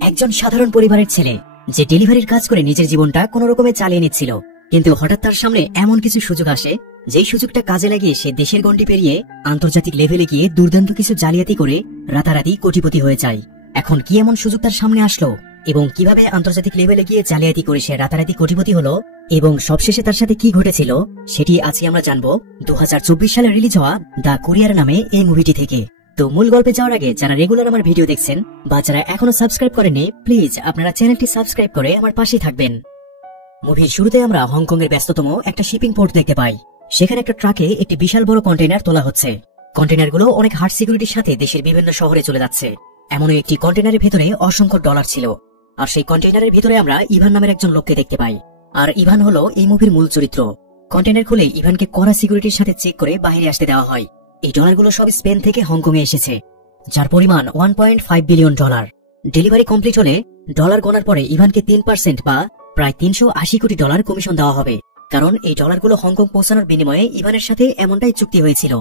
একজন সাধারণ পরিবারের ছেলে যে ডেলিভারির কাজ করে নিজের জীবনটা কোন রকমে চালিয়ে নিচ্ছিল, কিন্তু হঠাৎ তার সামনে এমন কিছু সুযোগ আসে যেই সুযোগটা কাজে লাগিয়ে সে দেশের গণ্ডি পেরিয়ে আন্তর্জাতিক লেভেলে গিয়ে দুর্দান্ত কিছু জালিয়াতি করে রাতারাতি কোটিপতি হয়ে যায়। এখন কি এমন সুযোগ তার সামনে আসলো এবং কিভাবে আন্তর্জাতিক লেভেলে গিয়ে জালিয়াতি করে সে রাতারাতি কোটিপতি হলো এবং সবশেষে তার সাথে কি ঘটেছিল সেটি আজকে আমরা জানবো 2024 সালে রিলিজ হওয়া দ্য কুরিয়ার নামে এই মুভিটি থেকে। তো মূল গল্পে যাওয়ার আগে যারা রেগুলার আমার ভিডিও দেখছেন বা যারা এখনো সাবস্ক্রাইব করেননি, প্লিজ আপনারা চ্যানেলটি সাবস্ক্রাইব করে আমার পাশেই থাকবেন। মুভির শুরুতে আমরা হংকং এর ব্যস্ততম একটা শিপিং পোর্ট দেখতে পাই। সেখানে একটা ট্রাকে একটি বিশাল বড় কন্টেইনার তোলা হচ্ছে। কন্টেইনারগুলো অনেক হার্ড সিকিউরিটির সাথে দেশের বিভিন্ন শহরে চলে যাচ্ছে। এমন একটি কন্টেইনারের ভেতরে অসংখ্য ডলার ছিল, আর সেই কন্টেইনারের ভিতরে আমরা ইভান নামের একজন লোককে দেখতে পাই। আর ইভান হলো এই মুভির মূল চরিত্র। কন্টেইনার খুলে ইভানকে কড়া সিকিউরিটির সাথে চেক করে বাইরে আসতে দেওয়া হয়। এই ডলারগুলো সব স্পেন থেকে হংকং এ এসেছে, যার পরিমাণ 1.5 বিলিয়ন ডলার। ডেলিভারি কমপ্লিট হলে ডলার গোনার পরে ইভানকে 3% বা প্রায় 380 কোটি ডলার কমিশন দেওয়া হবে, কারণ এই ডলারগুলো হংকং পৌঁছানোর বিনিময়ে ইভানের সাথে এমনটাই চুক্তি হয়েছিল।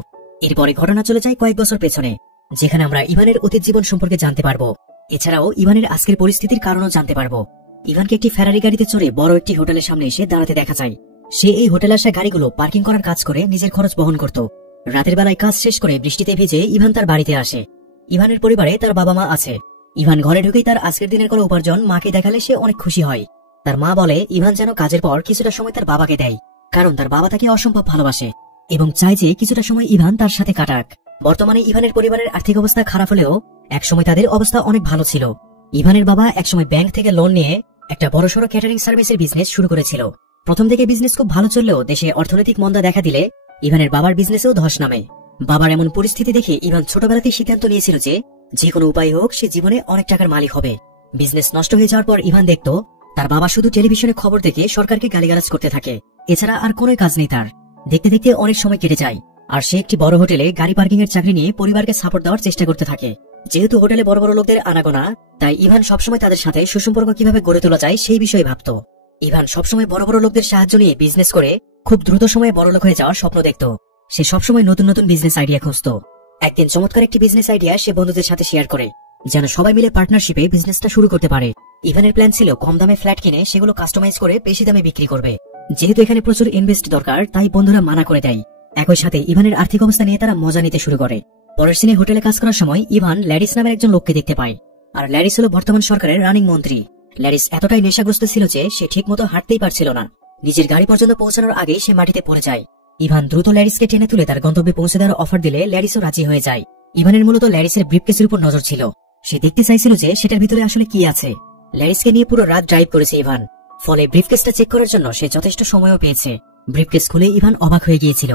এরপরে ঘটনা চলে যায় কয়েক বছর পেছনে, যেখানে আমরা ইভানের অতীত জীবন সম্পর্কে জানতে পারবো। এছাড়াও ইভানের আজকের পরিস্থিতির কারণও জানতে পারবো। ইভানকে একটি ফেরারি গাড়িতে চড়ে বড় একটি হোটেলের সামনে এসে দাঁড়াতে দেখা যায়। সে এই হোটেলে আসা গাড়িগুলো পার্কিং করার কাজ করে নিজের খরচ বহন করত। রাতের বেলায় কাজ শেষ করে বৃষ্টিতে ভিজে ইভান তার বাড়িতে আসে। ইভানের পরিবারে তার বাবা মা আছে। ইভান ঘরে ঢুকেই তার আজকের দিনের করা উপার্জন মাকে দেখালে সে অনেক খুশি হয়। তার মা বলে ইভান যেন কাজের পর কিছুটা সময় তার বাবাকে দেয়, কারণ তার বাবা তাকে অসম্ভব ভালোবাসে এবং চায় যে কিছুটা সময় ইভান তার সাথে কাটাক। বর্তমানে ইভানের পরিবারের আর্থিক অবস্থা খারাপ হলেও একসময় তাদের অবস্থা অনেক ভালো ছিল। ইভানের বাবা একসময় ব্যাংক থেকে লোন নিয়ে একটা বড়সড় ক্যাটারিং সার্ভিসের বিজনেস শুরু করেছিল। প্রথম থেকে বিজনেস খুব ভালো চললেও দেশে অর্থনৈতিক মন্দা দেখা দিলে ইভানের বাবার বিজনেসেও ধস নামে। বাবার এমন পরিস্থিতি দেখে ইভান ছোটবেলাতেই সিদ্ধান্ত নিয়েছিল যে কোনো উপায় হোক সে জীবনে অনেক টাকার মালিক হবে। বিজনেস নষ্ট হয়ে যাওয়ার পর ইভান দেখত তার বাবা শুধু টেলিভিশনে খবর দেখে সরকারকে গালিগালাজ করতে থাকে, এছাড়া আর কোনো কাজ নেই তার। দেখতে দেখতে অনেক সময় কেটে যায়, আর সে একটি বড় হোটেলে গাড়ি পার্কিং এর চাকরি নিয়ে পরিবারকে সাপোর্ট দেওয়ার চেষ্টা করতে থাকে। যেহেতু হোটেলে বড় বড় লোকদের আনাগোনা, তাই ইভান সবসময় তাদের সাথে সুসম্পর্ক কিভাবে গড়ে তোলা যায় সেই বিষয়ে ভাবত। ইভান সবসময় বড় বড় লোকদের সাহায্য নিয়ে বিজনেস করে খুব দ্রুত সময়ে বড়লোক হয়ে যাওয়ার স্বপ্ন দেখত। সে সবসময় নতুন নতুন বিজনেস আইডিয়া খুঁজত। একদিন চমৎকার একটি বিজনেস আইডিয়া সে বন্ধুদের সাথে শেয়ার করে, যেন সবাই মিলে পার্টনারশিপে বিজনেসটা শুরু করতে পারে। ইভানের প্ল্যান ছিল কম দামে ফ্ল্যাট কিনে সেগুলো কাস্টমাইজ করে বেশি দামে বিক্রি করবে। যেহেতু এখানে প্রচুর ইনভেস্ট দরকার, তাই বন্ধুরা মানা করে দেয়। একই সাথে ইভানের আর্থিক অবস্থা নিয়ে তারা মজা নিতে শুরু করে। পরের সিনে হোটেলে কাজ করার সময় ইভান ল্যারিস নামের একজন লোককে দেখতে পায়। আর ল্যারিস হলো বর্তমান সরকারের রানিং মন্ত্রী। ল্যারিস এতটাই নেশাগ্রস্ত ছিল যে সে ঠিক মতো হাঁটতেই পারছিল না। নিজের গাড়ি পর্যন্ত পৌঁছানোর আগেই সে মাটিতে পড়ে যায়। ইভান দ্রুত ল্যারিসকে টেনে তুলে তার গন্তব্যে পৌঁছে দেওয়ার অফার দিলে ল্যারিসও রাজি হয়ে যায়। ইভানের মূলত ল্যারিসের ব্রিফকেসের উপর নজর ছিল। সে দেখতে চাইছিল যে সেটার ভিতরে আসলে কি আছে। ল্যারিসকে নিয়ে পুরো রাত ড্রাইভ করেছে ইভান, ফলে ব্রিফকেসটা চেক করার জন্য সে যথেষ্ট সময়ও পেয়েছে। ব্রিফকেস খুলে ইভান অবাক হয়ে গিয়েছিল,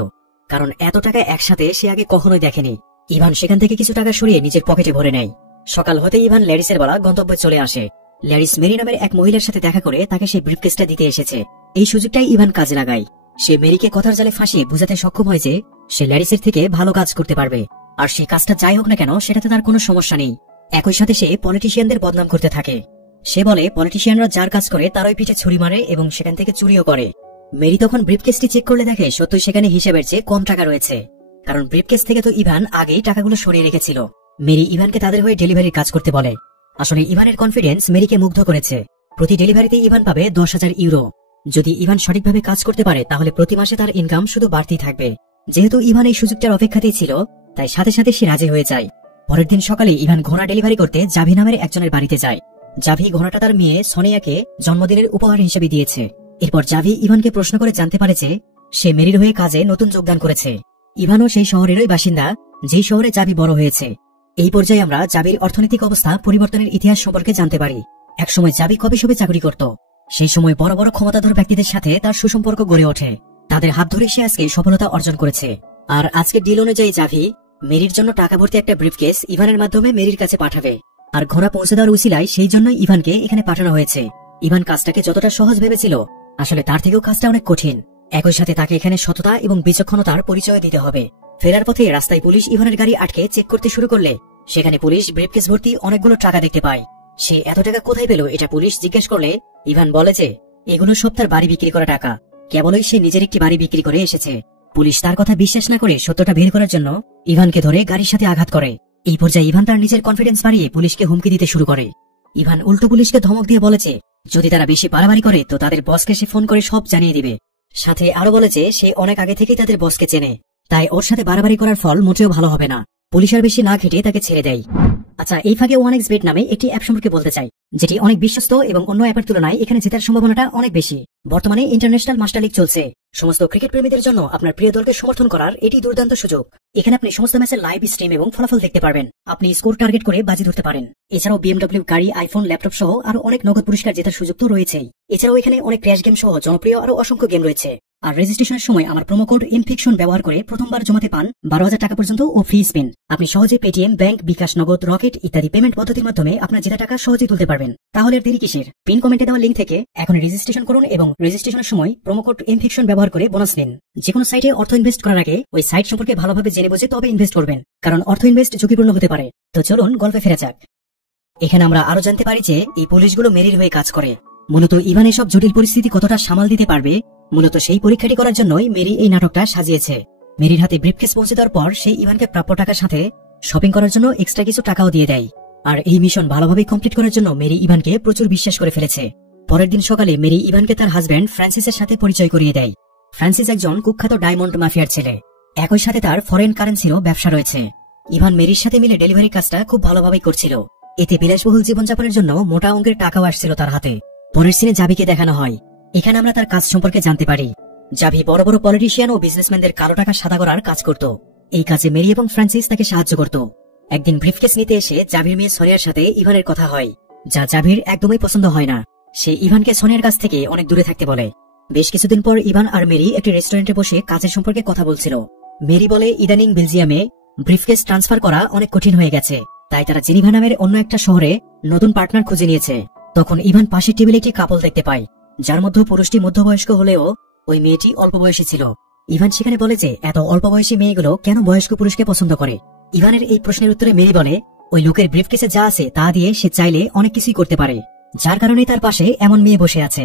কারণ এত টাকা একসাথে সে আগে কখনোই দেখেনি। ইভান সেখান থেকে কিছু টাকা সরিয়ে নিজের পকেটে ভরে নেয়। সকাল হতে ইভান ল্যারিসের বলা গন্তব্যে চলে আসে। ল্যারিস মেরি নামের এক মহিলার সাথে দেখা করে তাকে সেই ব্রিফকেসটা দিতে এসেছে। এই সুযোগটাই ইভান কাজে লাগায়। সে মেরিকে কথার জালে ফাঁসিয়ে বুঝাতে সক্ষম হয় যে সে ল্যারিসের থেকে ভালো কাজ করতে পারবে, আর সেই কাজটা যাই হোক না কেন সেটাতে তার কোনো সমস্যা নেই। একই সাথে সে পলিটিশিয়ানদের বদনাম করতে থাকে। সে বলে পলিটিশিয়ানরা যার কাজ করে তারই পিঠে ছুরি মারে এবং সেখান থেকে চুরিও করে। মেরি তখন ব্রিফকেসটি চেক করলে দেখে সত্যই সেখানে হিসেবের চেয়ে কম টাকা রয়েছে, কারণ ব্রিফকেস থেকে তো ইভান আগেই টাকাগুলো সরিয়ে রেখেছিল। মেরি ইভানকে তাদের হয়ে ডেলিভারির কাজ করতে বলে। আসলে ইভানের কনফিডেন্স মেরিকে মুগ্ধ করেছে। প্রতি ডেলিভারিতে ইভান পাবে 10,000 ইউরো। যদি ইভান সঠিকভাবে কাজ করতে পারে তাহলে প্রতি মাসে তার ইনকাম শুধু বাড়তেই থাকবে। যেহেতু ইভান এই সুযোগটার অপেক্ষাতেই ছিল, তাই সাথে সাথে সে রাজি হয়ে যায়। পরের দিন সকালে ইভান ঘোড়া ডেলিভারি করতে জাভি নামের একজনের বাড়িতে যায়। জাভি ঘোড়াটা তার মেয়ে সোনিয়াকে জন্মদিনের উপহার হিসেবে দিয়েছে। এরপর জাভি ইভানকে প্রশ্ন করে জানতে পারে যে সে মেরির হয়ে কাজে নতুন যোগদান করেছে। ইভানও সেই শহরেরই বাসিন্দা যেই শহরে জাভি বড় হয়েছে। এই পর্যায়ে আমরা জাভির অর্থনৈতিক অবস্থা পরিবর্তনের ইতিহাস সম্পর্কে জানতে পারি। একসময় জাভি কফি শপে চাকরি করত। সেই সময় বড় বড় ক্ষমতাধর ব্যক্তিদের সাথে তার সুসম্পর্ক গড়ে ওঠে। তাদের হাত ধরে সে আজকে সফলতা অর্জন করেছে। আর আজকে ডিল অনুযায়ী জাভি মেরির জন্য টাকা ভর্তি একটা ব্রিফকেস ইভানের মাধ্যমে মেরির কাছে পাঠাবে। আর ঘোড়া পৌঁছে দেওয়ার উসিলায় সেই জন্যই ইভানকে এখানে পাঠানো হয়েছে। ইভান কাজটাকে যতটা সহজ ভেবেছিল, আসলে তার থেকেও কাজটা অনেক কঠিন। একই সাথে তাকে এখানে সততা এবং বিচক্ষণতার পরিচয় দিতে হবে। ফেরার পথে রাস্তায় পুলিশ ইভানের গাড়ি আটকে চেক করতে শুরু করলে সেখানে পুলিশ ব্রিফকেস ভর্তি অনেকগুলো টাকা দেখতে পায়। সে এত টাকা কোথায় পেল এটা পুলিশ জিজ্ঞেস করলে ইভান বলে যে এগুলো সব তার বাড়ি বিক্রি করা টাকা, কেবলই সে নিজের একটি বাড়ি বিক্রি করে এসেছে। পুলিশ তার কথা বিশ্বাস না করে সত্যটা বের করার জন্য ইভানকে ধরে গাড়ির সাথে আঘাত করে। এই পর্যায়ে ইভান তার নিজের কনফিডেন্স বাড়িয়ে পুলিশকে হুমকি দিতে শুরু করে। ইভান উল্টো পুলিশকে ধমক দিয়ে বলেছে যদি তারা বেশি বাড়াবাড়ি করে তো তাদের বসকে সে ফোন করে সব জানিয়ে দিবে। সাথে আরো বলেছে সে অনেক আগে থেকেই তাদের বসকে চেনে, তাই ওর সাথে বাড়াবাড়ি করার ফল মোটেও ভালো হবে না। পুলিশ আর বেশি না ঘেটে তাকে ছেড়ে দেয়। আচ্ছা, এই ফাঁকে 1xBet নামে একটি অ্যাপ সম্পর্কে বলতে চাই, যেটি অনেক বিশ্বস্ত এবং অন্য অ্যাপের তুলনায় এখানে জেতার সম্ভাবনাটা অনেক বেশি। বর্তমানে ইন্টারন্যাশনাল মাস্টার লিগ চলছে। সমস্ত ক্রিকেট প্রেমীদের জন্য আপনার প্রিয় দলকে সমর্থন করার এটি দুর্দান্ত সুযোগ। এখানে আপনি সমস্ত ম্যাচের লাইভ স্ট্রিম এবং ফলাফল দেখতে পারবেন। আপনি স্কোর টার্গেট করে বাজি ধরতে পারেন। এছাড়াও BMW গাড়ি, আইফোন, ল্যাপটপ সহ আরো অনেক নগদ পুরস্কার জেতার সুযোগ তো রয়েছেই। এছাড়াও এখানে অনেক ক্র্যাশ গেম সহ জনপ্রিয় আরো অসংখ্য গেম রয়েছে। আর রেজিস্ট্রেশনের সময় আমার প্রোমো কোড ইনফিকশন ব্যবহার করে প্রথমবার জমাতে পান 12,000 টাকা পর্যন্ত ও ফ্রি স্পিন। আপনি সহজে পেটিএম, ব্যাংক, বিকাশ, নগদ, রকেট ইত্যাদি পেমেন্ট পদ্ধতির মাধ্যমে আপনার জেতা টাকা সহজে তুলতে পারবেন। তাহলে আর দেরি কিসের? পিন কমেন্টে দেওয়া লিঙ্ক থেকে এখন রেজিস্ট্রেশন করুন এবং রেজিস্ট্রেশনের সময় প্রোমো কোড ইনফিকশন ব্যবহার করে বোনাস নিন। যেকোনো সাইটে অর্থ ইনভেস্ট করার আগে ওই সাইট সম্পর্কে ভালোভাবে জেনে বুঝে তবে ইনভেস্ট করবেন, কারণ অর্থ ইনভেস্ট ঝুঁকিপূর্ণ হতে পারে। তো চলুন গল্পে ফেরা যাক। এখানে আমরা আরো জানতে পারি যে এই পুলিশগুলো মেরির হয়ে কাজ করে। মূলত ইভান এসব জটিল পরিস্থিতি কতটা সামাল দিতে পারবে, মূলত সেই পরীক্ষাটি করার জন্যই মেরি এই নাটকটা সাজিয়েছে। মেরির হাতে ব্রিফকেস পৌঁছে দেওয়ার পর সেই ইভানকে প্রাপ্য টাকার সাথে শপিং করার জন্য এক্সট্রা কিছু টাকাও দিয়ে দেয়। আর এই মিশন ভালোভাবে কমপ্লিট করার জন্য মেরি ইভানকে প্রচুর বিশ্বাস করে ফেলেছে। পরের দিন সকালে মেরি ইভানকে তার হাজব্যান্ড ফ্রান্সিসের সাথে পরিচয় করিয়ে দেয়। ফ্রান্সিস একজন কুখ্যাত ডায়মন্ড মাফিয়ার ছেলে, একই সাথে তার ফরেন কারেন্সিরও ব্যবসা রয়েছে। ইভান মেরির সাথে মিলে ডেলিভারি কাজটা খুব ভালোভাবেই করছিল। এতে বিলাসবহুল জীবনযাপনের জন্য মোটা অঙ্কের টাকাও আসছিল তার হাতে। পরের সিনে জাবিকে দেখানো হয়। এখানে আমরা তার কাজ সম্পর্কে জানতে পারি। জাভি বড় বড় পলিটিশিয়ান ও বিজনেসম্যানদের কালো টাকা সাদা করার কাজ করত। এই কাজে মেরি এবং ফ্রান্সিস তাকে সাহায্য করত। একদিন ব্রিফকেস নিতে এসে জাভির মেয়ে সোনিয়ার সাথে ইভানের কথা হয়, যা জাভির একদমই পছন্দ হয় না। সে ইভানকে সোনিয়ার কাছ থেকে অনেক দূরে থাকতে বলে। বেশ কিছুদিন পর ইভান আর মেরি একটি রেস্টুরেন্টে বসে কাজের সম্পর্কে কথা বলছিল। মেরি বলে ইদানিং বেলজিয়ামে ব্রিফকেস ট্রান্সফার করা অনেক কঠিন হয়ে গেছে, তাই তারা জেনিভা নামের অন্য একটা শহরে নতুন পার্টনার খুঁজে নিয়েছে। তখন ইভান পাশের টেবিলে একটি কাপল দেখতে পায়, যার মধ্যে পুরুষটি মধ্যবয়স্ক হলেও ওই মেয়েটি অল্প বয়সী ছিল। ইভান সেখানে বলে যে এত অল্প বয়সী মেয়েগুলো কেন বয়স্ক পুরুষকে পছন্দ করে। ইভানের এই প্রশ্নের উত্তরে মেরি বলে ওই লোকের ব্রিফকেসে যা আছে তা দিয়ে সে চাইলে অনেক কিছুই করতে পারে, যার কারণে তার পাশে এমন মেয়ে বসে আছে।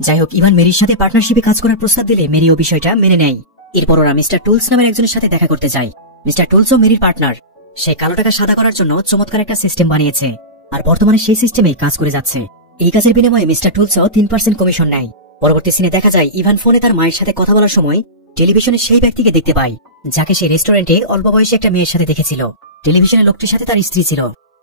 যাই হোক, ইভান মেরির সাথে পার্টনারশিপে কাজ করার প্রস্তাব দিলে মেরিও বিষয়টা মেনে নেয়। এরপর ওরা মিস্টার টুলস নামের একজনের সাথে দেখা করতে যায়। Mister টুলসও মেরির partner. সে কালো টাকা সাদা করার জন্য চমৎকার একটা সিস্টেম বানিয়েছে, আর বর্তমানে সেই সিস্টেমেই কাজ করে যাচ্ছে। এই কাজের বিনিময়ে মিস্টার টুলসও 3% কমিশন নেয়। পরবর্তী সিনে দেখা যায় ইভান ফোনে তার মায়ের সাথে কথা বলার সময় টেলিভিশনে সেই ব্যক্তিকে দেখতে পায়, যাকে সে রেস্টুরেন্টে অল্প বয়সী একটা মেয়ের সাথে দেখেছিল। টেলিভিশনের লোকটির সাথে তার স্ত্রী ছিল।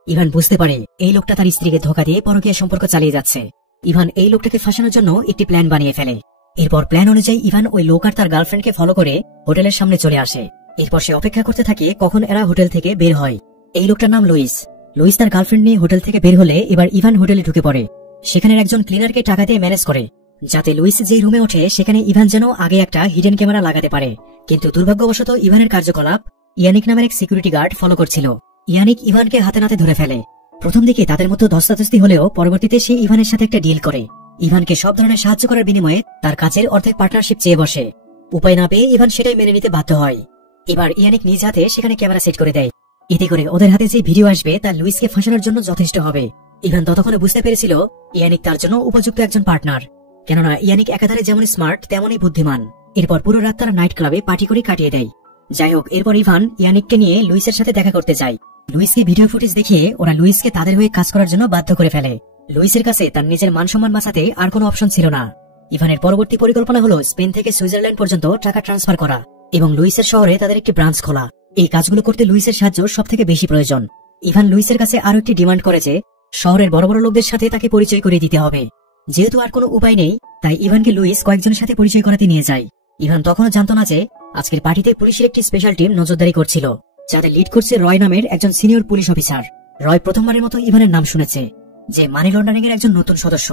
ইভান বুঝতে পারে এই লোকটা তার স্ত্রীকে ধোঁকা দিয়ে পরকীয়া সম্পর্ক চালিয়ে যাচ্ছে। ইভান এই লোকটাকে ফাঁসানোর জন্য একটি প্ল্যান বানিয়ে ফেলে। এরপর প্ল্যান অনুযায়ী ইভান ওই লোক আর তার গার্লফ্রেন্ডকে ফলো করে হোটেলের সামনে চলে আসে। এরপর সে অপেক্ষা করতে থাকে কখন এরা হোটেল থেকে বের হয়। এই লোকটার নাম লুইস। লুইস তার গার্লফ্রেন্ড নিয়ে হোটেল থেকে বের হলে এবার ইভান হোটেলে ঢুকে পড়ে। সেখানের একজন ক্লিনারকে টাকা দিয়ে ম্যানেজ করে, যাতে লুইস যে রুমে ওঠে সেখানে ইভান যেন আগে একটা হিডেন ক্যামেরা লাগাতে পারে। কিন্তু দুর্ভাগ্যবশত ইভানের কার্যকলাপ ইয়ানিক নামের এক সিকিউরিটি গার্ড ফলো করছিল। ইয়ানিক ইভানকে হাতে নাতে ধরে ফেলে। প্রথম দিকে তাদের মধ্যে ধস্তাধস্তি হলেও পরবর্তীতে সে ইভানের সাথে একটা ডিল করে। ইভানকে সব ধরনের সাহায্য করার বিনিময়ে তার কাজের অর্ধেক পার্টনারশিপ চেয়ে বসে। উপায় না পেয়ে ইভান সেটাই মেনে নিতে বাধ্য হয়। এবার ইয়ানিক নিজ হাতে সেখানে ক্যামেরা সেট করে দেয়। এতে করে ওদের হাতে যে ভিডিও আসবে তা লুইসকে ফাঁসানোর জন্য যথেষ্ট হবে। ইভান ততক্ষণে বুঝতে পেরেছিল ইয়ানিক তার জন্য উপযুক্ত একজন পার্টনার, কেননা ইয়ানিক একাধারে যেমন স্মার্ট তেমনই বুদ্ধিমান। এরপর পুরো রাত তারা নাইট ক্লাবে পার্টি করে কাটিয়ে দেয়। যাই হোক, এরপর ইভান ইয়ানিককে নিয়ে লুইসের সাথে দেখা করতে যায়। লুইসকে ভিডিও ফুটেজ দেখিয়ে ওরা লুইসকে তাদের হয়ে কাজ করার জন্য বাধ্য করে ফেলে। লুইসের কাছে তার নিজের মান সম্মান বাঁচাতে আর কোনো অপশন ছিল না। ইভানের পরবর্তী পরিকল্পনা হলো স্পেন থেকে সুইজারল্যান্ড পর্যন্ত টাকা ট্রান্সফার করা এবং লুইসের শহরে তাদের একটি ব্রাঞ্চ খোলা। এই কাজগুলো করতে লুইসের সাহায্য সব থেকে বেশি প্রয়োজন। ইভান লুইসের কাছে আরো একটি ডিমান্ড করেছে, শহরের বড় বড় লোকদের সাথে তাকে পরিচয় করে দিতে হবে। যেহেতু আর কোনো উপায় নেই, তাই ইভানকে লুইস কয়েকজনের সাথে পরিচয় করাতে নিয়ে যায়। ইভান তখনও জানত না যে আজকের পার্টিতে পুলিশের একটি স্পেশাল টিম নজরদারি করছিল, যাদের লিড করছে রয় নামের একজন সিনিয়র পুলিশ অফিসার। রয় প্রথমবারের মতো ইভানের নাম শুনেছে, যে মানি লন্ডারিং এর একজন নতুন সদস্য।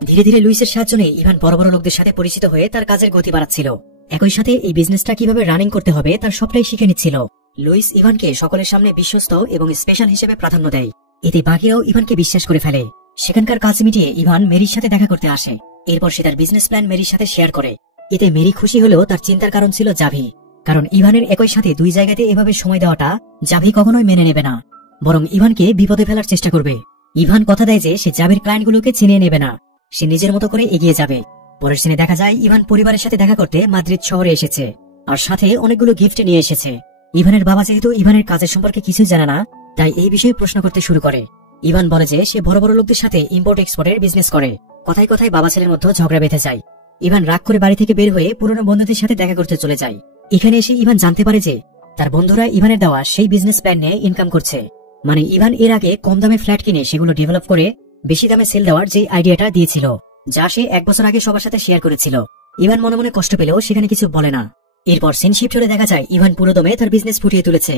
ধীরে ধীরে লুইসের সাহায্য নিয়ে ইভান বড় বড় লোকদের সাথে পরিচিত হয়ে তার কাজের গতি বাড়াচ্ছিল। একই সাথে এই বিজনেসটা কিভাবে রানিং করতে হবে তার সবটাই শিখে নিচ্ছিল। লুইস ইভানকে সকলের সামনে বিশ্বস্ত এবং স্পেশাল হিসেবে প্রাধান্য দেয়। এতে বাকিরাও ইভানকে বিশ্বাস করে ফেলে। সেখানকার কাজ মিটিয়ে ইভান মেরির সাথে দেখা করতে আসে। এরপর সে তার বিজনেস প্ল্যান মেরির সাথে শেয়ার করে। এতে মেরি খুশি হলেও তার চিন্তার কারণ ছিল জাভি, কারণ ইভানের একই সাথে দুই জায়গাতে এভাবে সময় দেওয়াটা জাভি কখনোই মেনে নেবে না, বরং ইভানকে বিপদে ফেলার চেষ্টা করবে। ইভান কথা দেয় যে সে জাভির ক্লায়েন্টগুলোকে চিনিয়ে নেবে না, সে নিজের মতো করে এগিয়ে যাবে। পরের সিনে দেখা যায় ইভান পরিবারের সাথে দেখা করতে মাদ্রিদ শহরে এসেছে, আর সাথে অনেকগুলো গিফট নিয়ে এসেছে। ইভানের বাবা যেহেতু ইভানের কাজের সম্পর্কে কিছু জানে না, তাই এই বিষয়ে প্রশ্ন করতে শুরু করে। ইভান বলে যে সে বড় বড় লোকদের সাথে ইম্পোর্ট এক্সপোর্টের বিজনেস করে। কথায় কথায় বাবা ছেলের মধ্যে ঝগড়া বেঁধে যায়। ইভান রাগ করে বাড়ি থেকে বের হয়ে পুরনো বন্ধুদের সাথে দেখা করতে চলে যায়। এখানে এসে ইভান জানতে পারে যে তার বন্ধুরা ইভানের দেওয়া সেই বিজনেস প্ল্যান নিয়ে ইনকাম করছে। মানে ইভান এর আগে কম দামে ফ্ল্যাট কিনে সেগুলো ডেভেলপ করে বেশি দামে সেল দেওয়ার যে আইডিয়াটা দিয়েছিল, যা সে 1 বছর আগে সবার সাথে শেয়ার করেছিল। ইভান মনে মনে কষ্ট পেলেও সেখানে কিছু বলে না। এরপর সিন শিফট হলে দেখা যায় ইভান পুরোদমে তার বিজনেস ফুটিয়ে তুলেছে।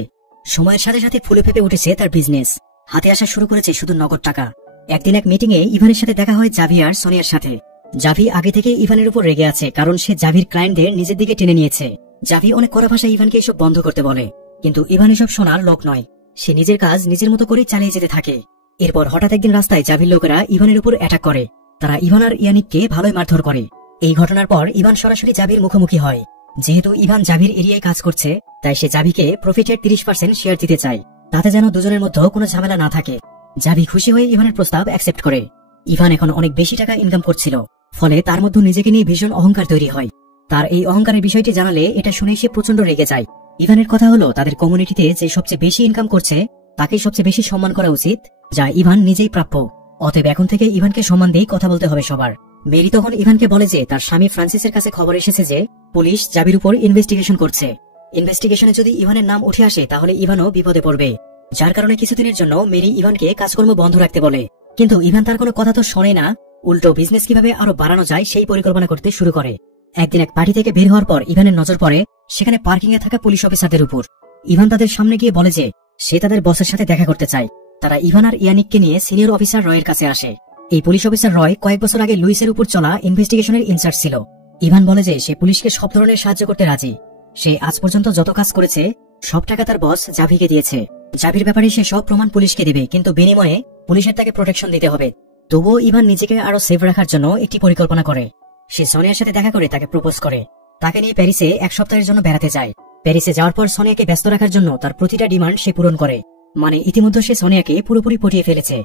সময়ের সাথে সাথে ফুলে ফেপে উঠেছে তার বিজনেস। হাতে আসা শুরু করেছে শুধু নগদ টাকা। একদিন এক মিটিং এ ইভানের সাথে দেখা হয় জাভি আর সোনিয়ার সাথে। জাভি আগে থেকে ইভানের উপর রেগে আছে, কারণ সে জাভির ক্লায়েন্টদের নিজের দিকে টেনে নিয়েছে। জাভি অনেক কড়া ভাষায় ইভানকে এসব বন্ধ করতে বলে, কিন্তু ইভান এসব শোনার লোক নয়। সে নিজের কাজ নিজের মতো করে চালিয়ে যেতে থাকে। এরপর হঠাৎ একদিন রাস্তায় জাভির লোকেরা ইভানের উপর অ্যাটাক করে। তারা ইভান আর ইয়ানিককে ভালোই মারধর করে। এই ঘটনার পর ইভান সরাসরি জাভির মুখোমুখি হয়। যেহেতু ইভান জাভির এরিয়ায় কাজ করছে, তাই সে জাভিকে প্রফিটের 30% শেয়ার দিতে চায়, তাতে যেন দুজনের মধ্যে কোনো ঝামেলা না থাকে। জাভি খুশি হয়ে ইভানের প্রস্তাব অ্যাকসেপ্ট করে। ইভান এখন অনেক বেশি টাকা ইনকাম করছিল, ফলে তার মধ্যে নিজেকে নিয়ে ভীষণ অহংকার তৈরি হয়। তার এই অহংকারের বিষয়টি জানালে এটা শুনে সে প্রচন্ড রেগে যায়। ইভানের কথা হলো তাদের কমিউনিটিতে যে সবচেয়ে বেশি ইনকাম করছে তাকেই সবচেয়ে বেশি সম্মান করা উচিত, যা ইভান নিজেই প্রাপ্য। অতএব এখন থেকে ইভানকে সম্মান দিয়ে কথা বলতে হবে সবার। মেরি তখন ইভানকে বলে যে তার স্বামী ফ্রান্সিসের কাছে খবর এসেছে যে পুলিশ জাভির উপর ইনভেস্টিগেশন করছে। ইনভেস্টিগেশনে যদি ইভানের নাম উঠে আসে তাহলে ইভানও বিপদে পড়বে। যার কারণে কিছুদিনের জন্য মেরি ইভানকে কাজকর্ম বন্ধ রাখতে বলে। কিন্তু ইভান তার কোনো কথা তো শোনে না, উল্টো বিজনেস কিভাবে আরো বাড়ানো যায় সেই পরিকল্পনা করতে শুরু করে। একদিন এক পার্টি থেকে বের হওয়ার পর ইভানের নজর পড়ে সেখানে পার্কিং এ থাকা পুলিশ অফিসারদের উপর। ইভান তাদের সামনে গিয়ে বলে যে সে তাদের বসের সাথে দেখা করতে চায়। তারা ইভান আর ইয়ানিককে নিয়ে সিনিয়র অফিসার রয়ের কাছে আসে। এই পুলিশ অফিসার রয় কয়েক বছর আগে লুইসের উপর চলা ইনভেস্টিগেশনের ইনচার্জ ছিল। ইভান বলে যে সে পুলিশকে সব ধরনের সাহায্য করতে রাজি। সে আজ পর্যন্ত যত কাজ করেছে সব টাকা তার বস জাভিকে দিয়েছে। জাভির ব্যাপারে সে সব প্রমাণ পুলিশকে দেবে, কিন্তু বিনিময়ে পুলিশের তাকে প্রোটেকশন দিতে হবে। তবুও ইভান নিজেকে আরো সেফ রাখার জন্য একটি পরিকল্পনা করে। সে সোনিয়ার সাথে দেখা করে তাকে প্রপোজ করে। তাকে নিয়ে প্যারিসে 1 সপ্তাহের জন্য বেড়াতে যায়। প্যারিসে যাওয়ার পর সোনিয়াকে ব্যস্ত রাখার জন্য তার প্রতিটা ডিমান্ড সে পূরণ করে। মানে ইতিমধ্যে সে সোনিয়াকে পুরোপুরি পটিয়ে ফেলেছে।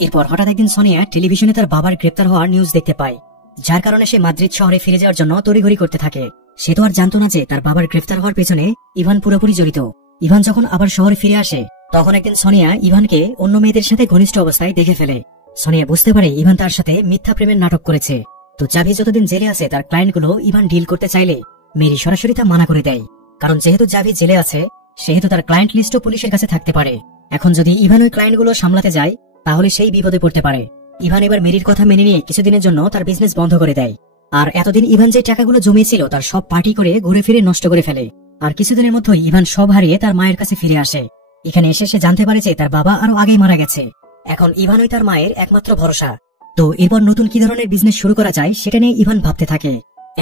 এরপর হঠাৎ একদিন সোনিয়া টেলিভিশনে তার বাবার গ্রেপ্তার হওয়ার নিউজ দেখতে পায়, যার কারণে সে মাদ্রিদ শহরে ফিরে যাওয়ার জন্য তড়িঘড়ি করতে থাকে। সে তো আর জানতো না যে তার বাবার গ্রেফতার হওয়ার পেছনে ইভান পুরোপুরি জড়িত। ইভান যখন আবার শহরে ফিরে আসে তখন একদিন সোনিয়া ইভানকে অন্য মেয়েদের সাথে ঘনিষ্ঠ অবস্থায় দেখে ফেলে। সোনিয়া বুঝতে পারে ইভান তার সাথে মিথ্যা প্রেমের নাটক করেছে। তো জাভি যতদিন জেলে আছে তার ক্লায়েন্টগুলো ইভান ডিল করতে চাইলে মেরি সরাসরি তা মানা করে দেয়, কারণ যেহেতু জাভি জেলে আছে সেহেতু তার ক্লায়েন্ট লিস্টও পুলিশের কাছে থাকতে পারে। এখন যদি ইভান ওই ক্লায়েন্টগুলো সামলাতে যায় তাহলে সেই বিপদে পড়তে পারে। ইভান এবার মেরির কথা মেনে নিয়ে কিছুদিনের জন্য তার বিজনেস বন্ধ করে দেয়। আর এতদিন ইভান যে টাকাগুলো জমিয়েছিল তার সব পার্টি করে ঘুরে ফিরে নষ্ট করে ফেলে। আর কিছুদিনের মধ্যেই ইভান সব হারিয়ে তার মায়ের কাছে ফিরে আসে। এখানে এসে সে জানতে পারে যে তার বাবা আরো আগেই মারা গেছে। এখন ইভানই তার মায়ের একমাত্র ভরসা। তো এরপর নতুন কি ধরনের বিজনেস শুরু করা যায় সেটা নিয়ে ইভান ভাবতে থাকে।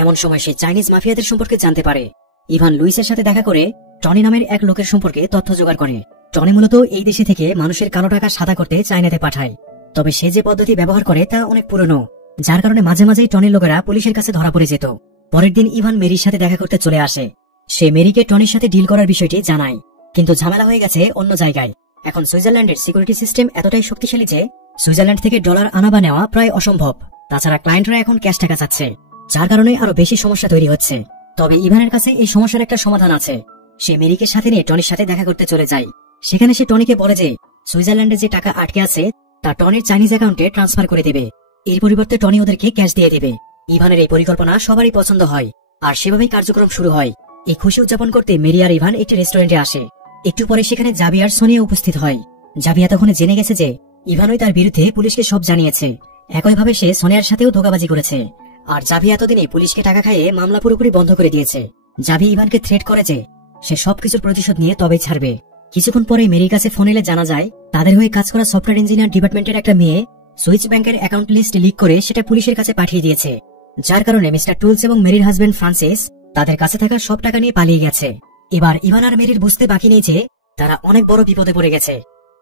এমন সময় সে চাইনিজ মাফিয়াদের সম্পর্কে জানতে পারে। ইভান লুইসের সাথে দেখা করে টনি নামের এক লোকের সম্পর্কে তথ্য জোগাড় করে। টনি মূলত এই দেশে থেকে মানুষের কালো টাকা সাদা করতে চায়নাতে পাঠায়। তবে সে যে পদ্ধতি ব্যবহার করে তা অনেক পুরনো, যার কারণে মাঝে মাঝেই টনির লোকেরা পুলিশের কাছে ধরা পড়ে যেত। পরের দিন ইভান মেরির সাথে দেখা করতে চলে আসে। সে মেরিকে টনির সাথে ডিল করার বিষয়টি জানায়, কিন্তু ঝামেলা হয়ে গেছে অন্য জায়গায়। এখন সুইজারল্যান্ডের সিকিউরিটি সিস্টেম এতটাই শক্তিশালী যে সুইজারল্যান্ড থেকে ডলার আনা বা নেওয়া প্রায় অসম্ভব। তাছাড়া ক্লায়েন্টরা এখন ক্যাশ টাকা চাচ্ছে, যার কারণে আরো বেশি সমস্যা তৈরি হচ্ছে। তবে ইভানের কাছে এই সমস্যার একটা সমাধান আছে। সে মেরিকে সাথে নিয়ে টনির সাথে দেখা করতে চলে যায়। সেখানে সে টনিকে বলে যে সুইজারল্যান্ডে যে টাকা আটকে আছে তা টনির চাইনিজ অ্যাকাউন্টে ট্রান্সফার করে দেবে। এর পরিবর্তে টনি ওদেরকে ক্যাশ দিয়ে দেবে। ইভানের এই পরিকল্পনা সবারই পছন্দ হয়, আর সেভাবেই কার্যক্রম শুরু হয়। এই খুশি উদযাপন করতে মেরি আর ইভান একটি রেস্টুরেন্টে আসে। একটু পরে সেখানে জাভি আর সোনিয়া উপস্থিত হয়। জাভি এতক্ষণে জেনে গেছে যে ইভানই তার বিরুদ্ধে পুলিশকে সব জানিয়েছে। একইভাবে সে সোনিয়ার সাথেও ধোঁকাবাজি করেছে। আর জাভি এতদিনে পুলিশকে টাকা খাইয়ে মামলা পুরোপুরি বন্ধ করে দিয়েছে। জাভি ইভানকে থ্রেট করে যে সে সবকিছুর প্রতিশোধ নিয়ে তবেই ছাড়বে। কিছুক্ষণ পরে মেরির কাছে ফোন এলে জানা যায় তাদের হয়ে কাজ করা সফটওয়্যার ইঞ্জিনিয়ার ডিপার্টমেন্টের একটা মেয়ে সুইচ ব্যাংকের অ্যাকাউন্ট লিস্ট লিক করে সেটা পুলিশের কাছে পাঠিয়ে দিয়েছে। যার কারণে মিস্টার টুলস এবং মেরির হাজবেন্ড ফ্রান্সিস তাদের কাছে থাকা সব টাকা নিয়ে পালিয়ে গেছে। এবার ইভান আর মেরির বুঝতে বাকি নেই যে তারা অনেক বড় বিপদে পড়ে গেছে।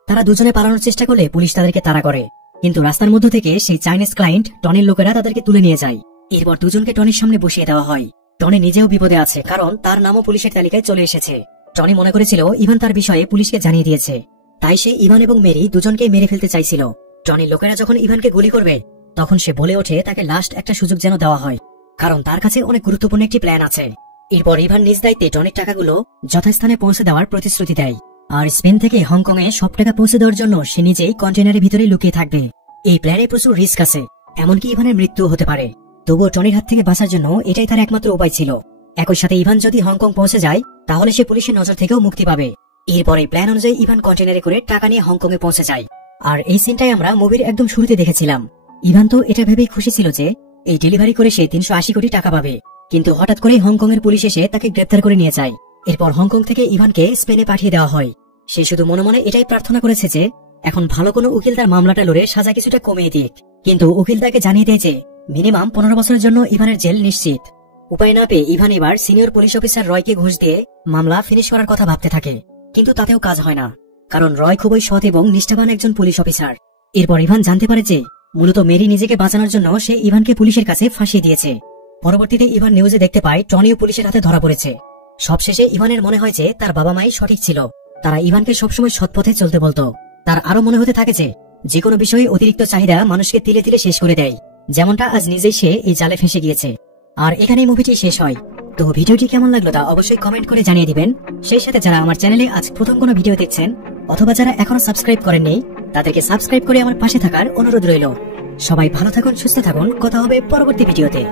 তারা দুজনে পালানোর চেষ্টা করলে পুলিশ তাদেরকে তাড়া করে, কিন্তু রাস্তার মধ্য থেকে সেই চাইনিজ ক্লায়েন্ট টনির লোকেরা তাদেরকে তুলে নিয়ে যায়। এরপর দুজনকে টনির সামনে বসিয়ে দেওয়া হয়। টনি নিজেও বিপদে আছে, কারণ তার নামও পুলিশের তালিকায় চলে এসেছে। টনি মনে করেছিল ইভান তার বিষয়ে পুলিশকে জানিয়ে দিয়েছে, তাই সে ইভান এবং মেরি দুজনকে মেরে ফেলতে চাইছিল। টনির লোকেরা যখন ইভানকে গুলি করবে তখন সে বলে ওঠে তাকে লাস্ট একটা সুযোগ যেন দেওয়া হয়, কারণ তার কাছে অনেক গুরুত্বপূর্ণ একটি প্ল্যান আছে। এরপর ইভান নিজ দায়িত্বে টনির টাকাগুলো যথাস্থানে পৌঁছে দেওয়ার প্রতিশ্রুতি দেয়। আর স্পেন থেকে হংকং এ সব টাকা পৌঁছে দেওয়ার জন্য সে নিজেই কন্টেনারের ভিতরে লুকিয়ে থাকবে। এই প্ল্যানে প্রচুর রিস্ক আছে, এমনকি ইভানের মৃত্যু হতে পারে। তবুও টনির হাত থেকে বাঁচার জন্য এটাই তার একমাত্র উপায় ছিল। একই সাথে ইভান যদি হংকং পৌঁছে যায় তাহলে সে পুলিশের নজর থেকেও মুক্তি পাবে। এরপরে প্ল্যান অনুযায়ী ইভান কন্টেনারে করে টাকা নিয়ে হংকং এ পৌঁছে যায়। আর এই সিনটাই আমরা মুভির একদম শুরুতে দেখেছিলাম। ইভান তো এটা ভেবেই খুশি ছিল যে এই ডেলিভারি করে সে 380 কোটি টাকা পাবে, কিন্তু হঠাৎ করে হংকং এর পুলিশ এসে তাকে গ্রেপ্তার করে নিয়ে যায়। এরপর হংকং থেকে ইভানকে স্পেনে পাঠিয়ে দেওয়া হয়। সে শুধু মনে মনে এটাই প্রার্থনা করেছে যে এখন ভালো কোনো উকিল তার মামলাটা লড়ে সাজা কিছুটা কমিয়ে দিক, কিন্তু উকিল তাকে জানিয়ে দেয় যে মিনিমাম 15 বছরের জন্য ইভানের জেল নিশ্চিত। উপায় না পেয়ে ইভান এবার সিনিয়র পুলিশ অফিসার রয়কে ঘুষ দিয়ে মামলা ফিনিশ করার কথা ভাবতে থাকে, কিন্তু তাতেও কাজ হয় না, কারণ রয় খুবই সৎ এবং নিষ্ঠাবান একজন পুলিশ অফিসার। এরপর ইভান জানতে পারে যে মূলত মেরি নিজেকে বাঁচানোর জন্য সে ইভানকে পুলিশের কাছে ফাঁসিয়ে দিয়েছে। পরবর্তীতে ইভান নিউজে দেখতে পায় টনিও পুলিশের হাতে ধরা পড়েছে। সবশেষে ইভানের মনে হয় যে তার বাবা মাই সঠিক ছিল, তারা ইভানকে সবসময় সৎ পথে চলতে বলতো। তার আরো মনে হতে থাকে যে কোনো বিষয়ে অতিরিক্ত চাহিদা মানুষকে তিলে তিলে শেষ করে দেয়, যেমনটা আজ নিজেই সে এই জালে ফেঁসে গিয়েছে। আর এখানেই মুভিটি শেষ হয়। তো ভিডিওটি কেমন লাগলো তা অবশ্যই কমেন্ট করে জানিয়ে দিবেন। সেই সাথে যারা আমার চ্যানেলে আজ প্রথম কোনো ভিডিও দেখছেন অথবা যারা এখনো সাবস্ক্রাইব করেননি তাদেরকে সাবস্ক্রাইব করে আমার পাশে থাকার অনুরোধ রইল। সবাই ভালো থাকুন, সুস্থ থাকুন, কথা হবে পরবর্তী ভিডিওতে।